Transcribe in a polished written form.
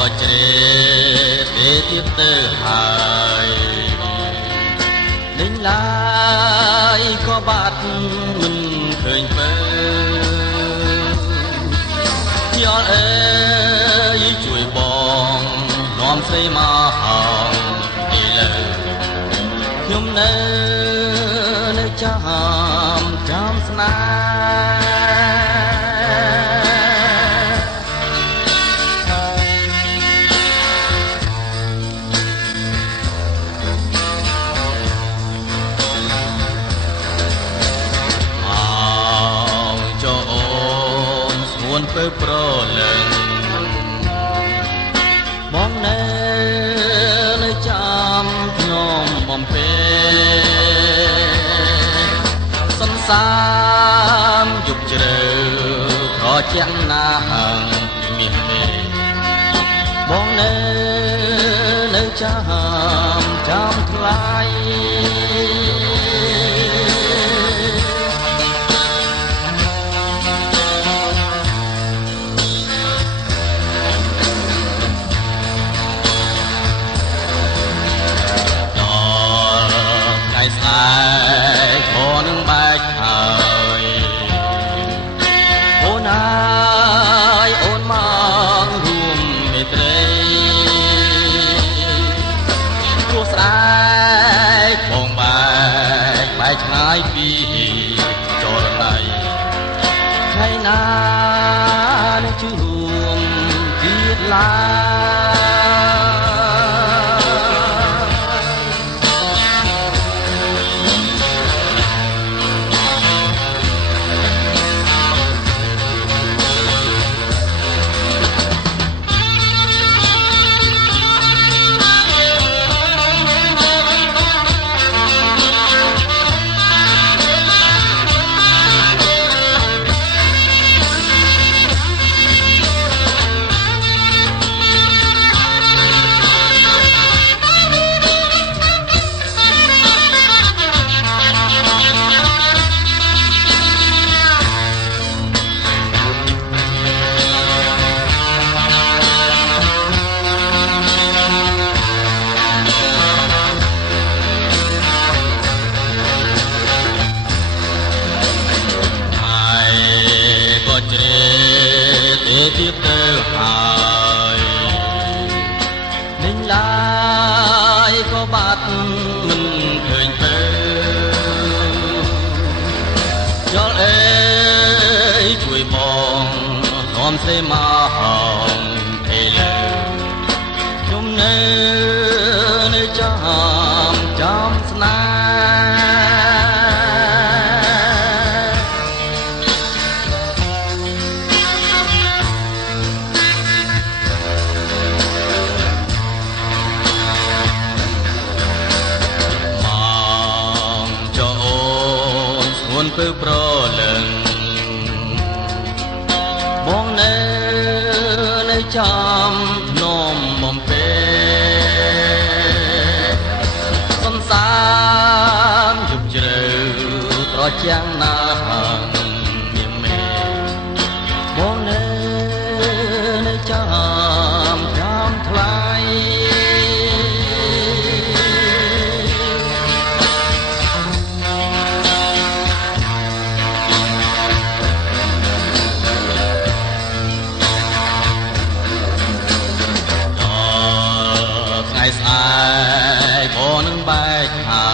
ក៏ជ្រេទេទៀតទៅហើយលេងឡាយក៏បាត់មិនឃើញបើយល់អើយជួយបងនាំស្រីមកហោឥឡូវខ្ញុំនៅចាំស្នេហ៍ពើប្រលឹងបងនៅចាំខ្ញុំបំពេសន្សាមយប់ជ្រៅត្រជាក់ណាស់មាសទេបងនៅចាំថ្លៃអូនបែកហើយអូនហើយអូនមករួមមេត្រីព្រោះស្ដាយបងបែកឆ្ងាយពីចរណៃថ្ងៃណានឹងជួបទៀតឡើទៀតទៅហើយលេងឡាយក៏បាត់មិនឃើញទៅយល់អើយជួយបងនាំស្រីមកហងឥឡូវខ្ញុំនៅចាំស្នេហ៍ពើប្រលឹងបងនៅចាំនាំបំពេសន្សាមយប់ជ្រៅត្រជាក់ណាស់មានមេបងនៅចាំថ្លៃស្អាយបងនឹងបែកហើ